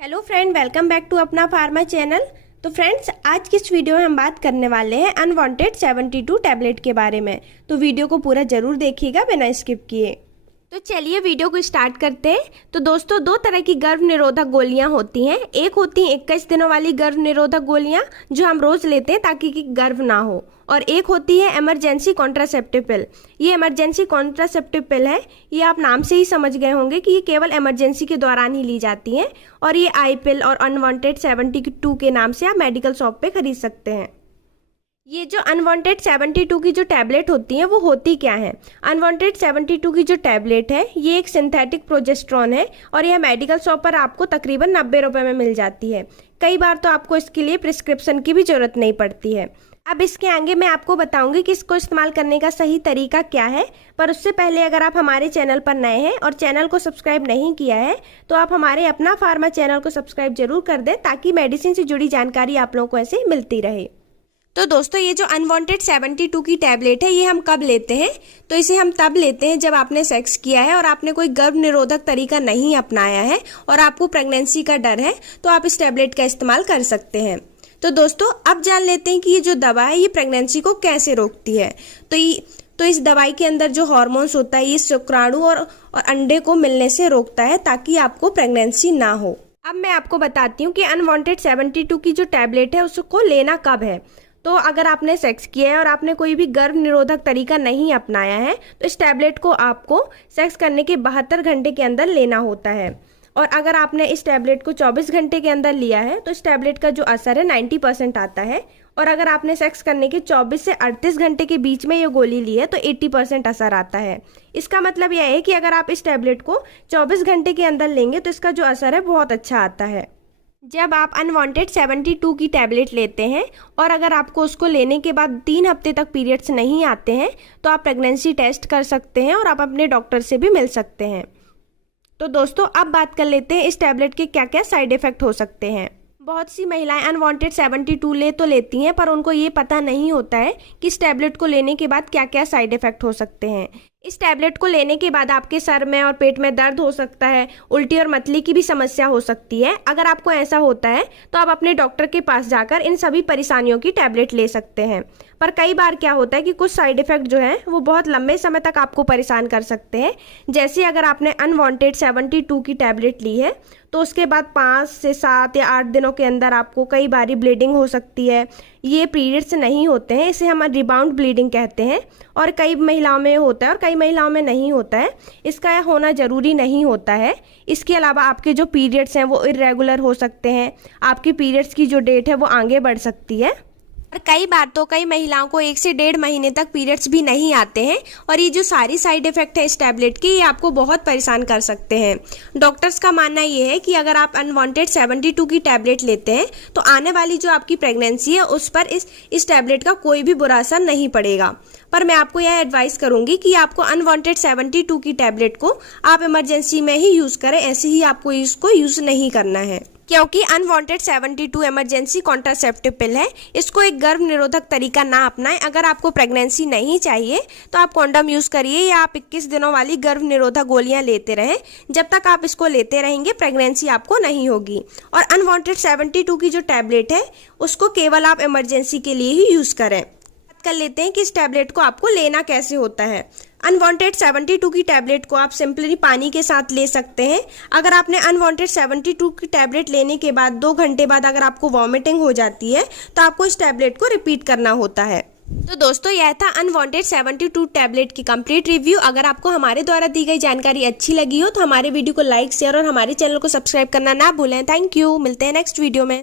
Hello friend, welcome back to अपना pharma channel. तो friends, आज की इस वीडियो में हम बात करने वाले हैं अनवांटेड 72 टैबलेट के बारे में। तो वीडियो को पूरा जरूर देखिएगा बिना स्किप किए। तो चलिए वीडियो को स्टार्ट करते हैं। तो दोस्तों, दो तरह की गर्भ निरोधक गोलियां होती हैं। एक होती हैं 21 दिनों वाली गर्भ निरोधक गोलियां जो हम रोज लेते हैं ताकि कि गर्भ ना हो, और एक होती है इमरजेंसी कॉन्ट्रासेप्टिव पिल। ये इमरजेंसी कॉन्ट्रासेप्टिव पिल है, ये आप नाम से ही समझ गए होंगे कि ये केवल इमरजेंसी के दौरान ही ली जाती हैं, और ये आई पिल और अनवांटेड 72 के नाम से आप मेडिकल शॉप पे खरीद सकते हैं। ये जो अनवांटेड 72 की जो टैबलेट होती हैं वो होती क्या है? अनवांटेड 72 की जो टैबलेट है ये एक सिंथेटिक प्रोजेस्टेरॉन है, और यह मेडिकल शॉप पर आपको तकरीबन 90 रुपए में मिल जाती है। कई बार तो आपको इसके लिए प्रिस्क्रिप्शन की भी जरूरत नहीं पड़ती है। अब इसके आगे मैं आपको बताऊंगी कि इसको इस्तेमाल करने का सही तरीका क्या है, पर उससे पहले अगर आप हमारे चैनल पर नए हैं और चैनल को सब्सक्राइब नहीं किया है तो आप हमारे अपना फार्मा चैनल को सब्सक्राइब जरूर कर दें, ताकि मेडिसिन से जुड़ी जानकारी आप लोगों को ऐसे मिलती रहे। तो दोस्तों, ये जो अनवांटेड 72 की टैबलेट है ये हम कब लेते हैं? तो इसे हम तब लेते हैं जब आपने सेक्स किया है और आपने कोई गर्भ निरोधक तरीका नहीं अपनाया है और आपको प्रेगनेंसी का डर है, तो आप इस टैबलेट का इस्तेमाल कर सकते हैं। तो दोस्तों, अब जान लेते हैं कि ये जो दवा है ये प्रेगनेंसी को कैसे रोकती है। तो इस दवाई के अंदर जो हार्मोन्स होता है ये शुक्राणु और अंडे को मिलने से रोकता है ताकि आपको प्रेगनेंसी ना हो। अब मैं आपको बताती हूँ कि अनवांटेड 72 की जो टैबलेट है उसको लेना कब है। तो अगर आपने सेक्स किया है और आपने कोई भी गर्भ निरोधक तरीका नहीं अपनाया है तो इस टैबलेट को आपको सेक्स करने के 72 घंटे के अंदर लेना होता है। और अगर आपने इस टैबलेट को 24 घंटे के अंदर लिया है तो इस टैबलेट का जो असर है 90% आता है। और अगर आपने सेक्स करने के 24 से 38 घंटे के बीच में ये गोली ली है तो 80% असर आता है। इसका मतलब यह है कि अगर आप इस टैबलेट को 24 घंटे के अंदर लेंगे तो इसका जो असर है बहुत अच्छा आता है। जब आप अनवांटेड 72 की टैबलेट लेते हैं और अगर आपको उसको लेने के बाद 3 हफ्ते तक पीरियड्स नहीं आते हैं तो आप प्रेगनेंसी टेस्ट कर सकते हैं और आप अपने डॉक्टर से भी मिल सकते हैं। तो दोस्तों, अब बात कर लेते हैं इस टैबलेट के क्या क्या साइड इफेक्ट हो सकते हैं। बहुत सी महिलाएं अनवांटेड 72 ले तो लेती हैं, पर उनको ये पता नहीं होता है कि इस टैबलेट को लेने के बाद क्या क्या साइड इफेक्ट हो सकते हैं। इस टैबलेट को लेने के बाद आपके सर में और पेट में दर्द हो सकता है, उल्टी और मतली की भी समस्या हो सकती है। अगर आपको ऐसा होता है तो आप अपने डॉक्टर के पास जाकर इन सभी परेशानियों की टैबलेट ले सकते हैं। पर कई बार क्या होता है कि कुछ साइड इफेक्ट जो है वो बहुत लंबे समय तक आपको परेशान कर सकते हैं। जैसे अगर आपने अनवांटेड 72 की टैबलेट ली है तो उसके बाद 5 से 7 या 8 दिनों के अंदर आपको कई बारी ब्लीडिंग हो सकती है। ये पीरियड्स नहीं होते हैं, इसे हम रिबाउंड ब्लीडिंग कहते हैं, और कई महिलाओं में होता है और कई महिलाओं में नहीं होता है। इसका होना जरूरी नहीं होता है। इसके अलावा आपके जो पीरियड्स हैं वो इरेगुलर हो सकते हैं, आपकी पीरियड्स की जो डेट है वो आगे बढ़ सकती है, और कई बार तो कई महिलाओं को 1 से 1.5 महीने तक पीरियड्स भी नहीं आते हैं। और ये जो सारी साइड इफेक्ट है इस टैबलेट के, ये आपको बहुत परेशान कर सकते हैं। डॉक्टर्स का मानना ये है कि अगर आप अनवांटेड 72 की टैबलेट लेते हैं तो आने वाली जो आपकी प्रेगनेंसी है उस पर इस टैबलेट का कोई भी बुरा असर नहीं पड़ेगा। पर मैं आपको यह एडवाइस करूंगी कि आपको अनवांटेड 72 की टैबलेट को आप इमरजेंसी में ही यूज करें, ऐसे ही आपको इसको यूज नहीं करना है, क्योंकि अनवांटेड 72 इमरजेंसी कॉन्ट्रासेप्टिव पिल है। इसको एक गर्भ निरोधक तरीका ना अपनाएं। अगर आपको प्रेगनेंसी नहीं चाहिए तो आप कॉन्डम यूज करिए या आप 21 दिनों वाली गर्भ निरोधक गोलियां लेते रहें। जब तक आप इसको लेते रहेंगे प्रेगनेंसी आपको नहीं होगी। और अनवांटेड 72 की जो टैबलेट है उसको केवल आप इमरजेंसी के लिए ही यूज करें। बात कर लेते हैं कि इस टैबलेट को आपको लेना कैसे होता है। अनवांटेड 72 की टैबलेट को आप सिंपली पानी के साथ ले सकते हैं। अगर आपने अनवांटेड 72 की टैबलेट लेने के बाद 2 घंटे बाद अगर आपको वॉमिटिंग हो जाती है तो आपको इस टैबलेट को रिपीट करना होता है। तो दोस्तों, यह था अनवांटेड 72 टैबलेट की कंप्लीट रिव्यू। अगर आपको हमारे द्वारा दी गई जानकारी अच्छी लगी हो तो हमारे वीडियो को लाइक, शेयर और हमारे चैनल को सब्सक्राइब करना ना भूलें। Thank you. मिलते हैं नेक्स्ट वीडियो में।